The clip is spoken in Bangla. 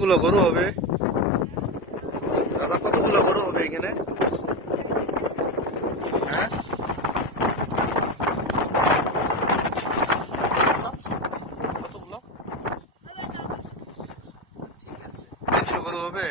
কতগুলো গরু হবে দাদা? কতগুলো গরু হবে এখানে? হ্যাঁ, কতগুলো? 300 গরু হবে।